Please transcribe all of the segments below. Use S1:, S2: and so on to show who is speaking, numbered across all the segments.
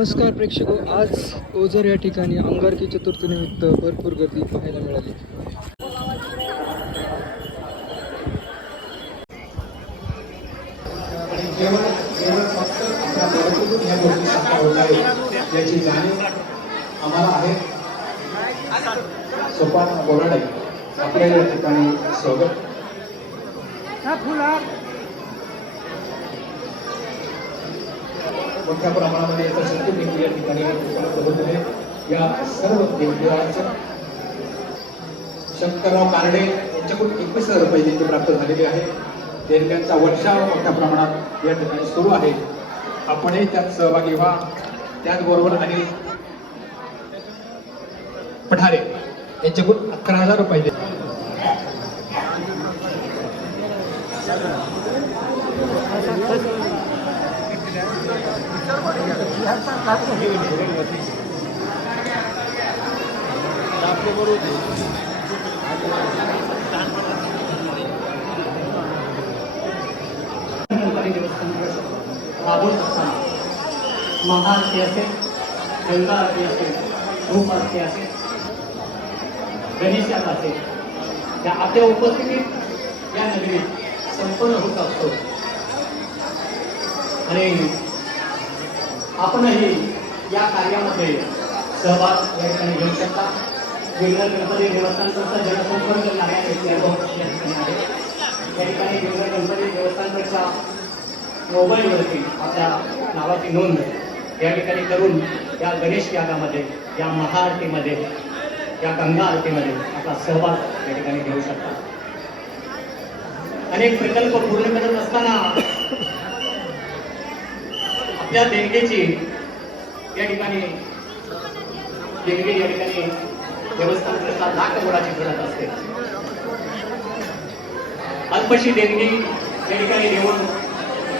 S1: नमस्कार प्रेक्षक आज ओझर या ठिकाणी अंगारकी चतुर्थीनिमित्त भरपूर गर्दी पाहायला मिळाली.
S2: याची जाणीव आम्हाला आहे सोपान बोराडे आपल्या या ठिकाणी स्वागत मोठ्या प्रमाणामध्ये याचा शक्ती देखील या ठिकाणी. उपलब्ध होत आहे या सर्व देवदेवांच्या शंकरराव कारडे यांच्याकडून एकवीस हजार रुपये देखील प्राप्त झालेले आहे देणग्यांचा वर्षाव मोठ्या प्रमाणात या ठिकाणी सुरू आहे. आपणही त्यात सहभागी व्हा. त्याचबरोबर आणि पठारे यांच्याकडून अकरा हजार रुपये दे-
S3: राबवत असताना महाआरती असेल गंगा आरती असेल धूप आरती असेल गणेशात असेल त्या आपल्या उपस्थितीत या नगरीत संपन्न होत असतो. आणि आपणही या कार्यामध्ये सहभाग या ठिकाणी घेऊ शकता. वेगळं गणपती देवस्थानचा जनसंपर्क कार्यालय या ठिकाणी आहे. या ठिकाणी वेगळं गणपती देवस्थानपेक्षा मोबाईलवरती आपल्या नावाची नोंद या ठिकाणी करून या गणेश यागामध्ये या महाआरतीमध्ये या गंगा आरतीमध्ये आपला सहभाग या ठिकाणी घेऊ शकता. अनेक प्रकल्प पूर्ण करत असताना आपल्या देणगेची या ठिकाणी देणगी या ठिकाणी देवस्थानकरता लाख करोडाची घडत असते. अल्पशी देणगी या ठिकाणी देऊन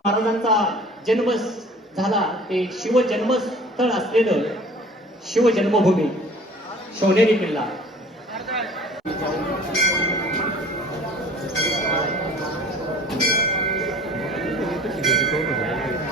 S3: महाराजांचा जन्म झाला ते शिवजन्मस्थळ असलेलं शिवजन्मभूमी सोनेरी किल्ला.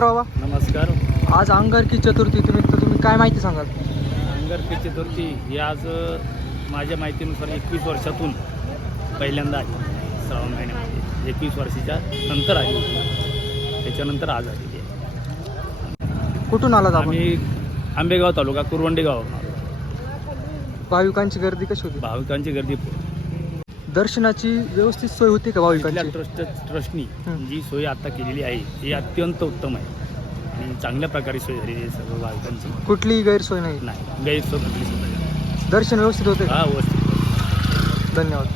S1: बाबा
S4: नमस्कार.
S1: आज अंगारकी चतुर्थी निमित्त तुम्ही काय माहिती सांगाल?
S4: अंगारकी चतुर्थी ही आज माझ्या माहितीनुसार एकवीस वर्षातून पहिल्यांदा आहे श्रावण महिन्यामध्ये. एकवीस वर्षाच्या नंतर आली त्याच्यानंतर आज आलेली आहे.
S1: कुठून आलात
S4: आम्ही आंबेगाव तालुका कुरवंडी गाव
S1: भाविकांची गर्दी कशी होती?
S4: भाविकांची गर्दी
S1: दर्शनाची व्यवस्थित सोय होती का भाविकांची?
S4: ट्रस्ट ट्रस्टनी
S1: हं.
S4: जी सोय आता केलेली आहे ती अत्यंत उत्तम आहे. आणि चांगल्या प्रकारे सोय झालेली आहे सर्व भाविकांची.
S1: कुठलीही गैरसोय नाही?
S4: नाही गैरसोय कुठली सुद्धा नाही.
S1: दर्शन व्यवस्थित होते? का
S4: हा व्यवस्थित.
S1: धन्यवाद.